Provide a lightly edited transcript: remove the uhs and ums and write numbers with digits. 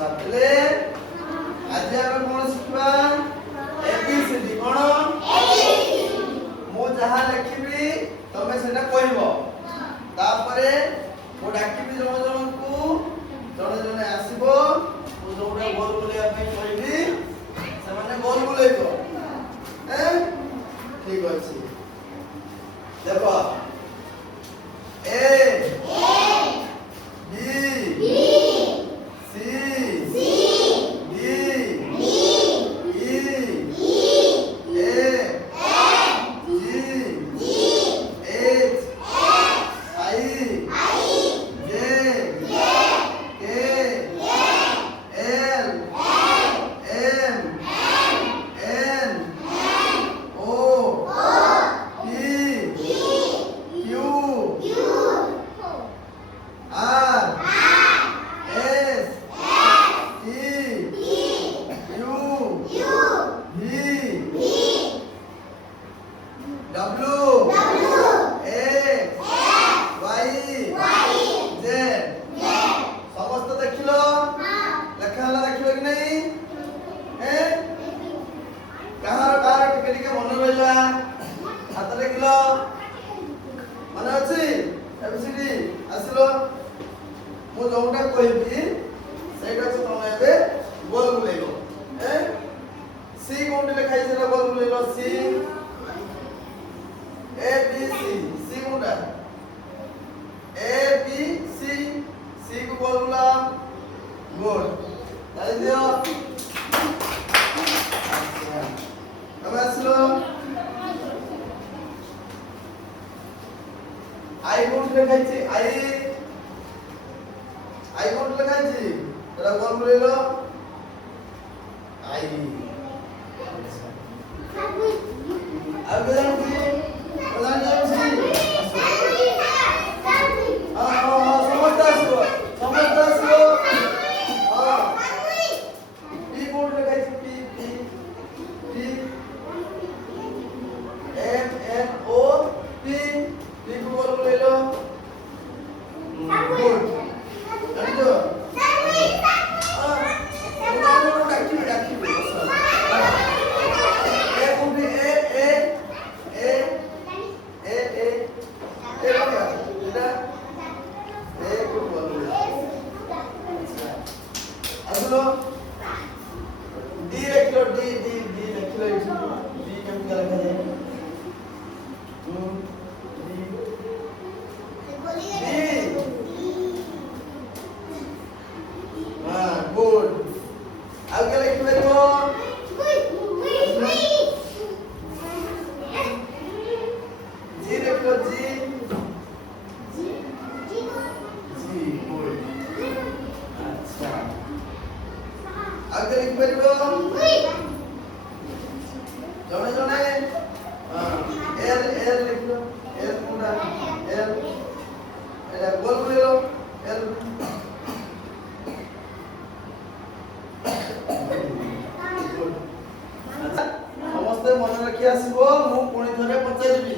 ହେଲେ ଆଜି ଆମେ କଣ ଶିଖିବା ABCD କଣ ମୁଁ ଯାହା ଲେଖିବି ତମେ ସେଟା କହିବ ତାପରେ ମୁଁ ଡାକିବି ଜଣ ଜଣଙ୍କୁ ଜଣେ ଜଣେ ଆସିବ ମୁଁ ଯୋଉଟା ଗୋଲ ବୁଲେଇବା ପାଇଁ କହିବି ସେମାନେ ଗୋଲ ବୁଲେଇବ ठीक ଅଛି देखो A B C D E F G H I J K L M N O P Q R S T U V W X Y Z समस्त देखिलो लेखा हला देखिलो कि नहीं कहार टिके टिके मन रहिला हाथ देखिलो मन अछि एबीसीडी आसिलो मु जोंटा कहबी सेटा को तमे एबे गोल बुलेइलो सी कोन लिखाई सेटा गोल बुलेइलो सी A B C C कोनटा A B C C को गोल बुला गोल ताली दियो तमे आसिलो आई कोन लिखाई छी आई कोन लिखाई छी तेरा गोल बुलेइलो आई अब जान छी डी लिखलो डी लिखलो डी केम का लिखा जाए हां गुड आगे लिख परबो जी लिखलो जी गुड अच्छा आगे लिख परबो जने जने एल लिखलो एल पूरा एल एला गोल बुलेलो एल समस्त मन रखी आसीबो मु पुणी थरे पचारिबी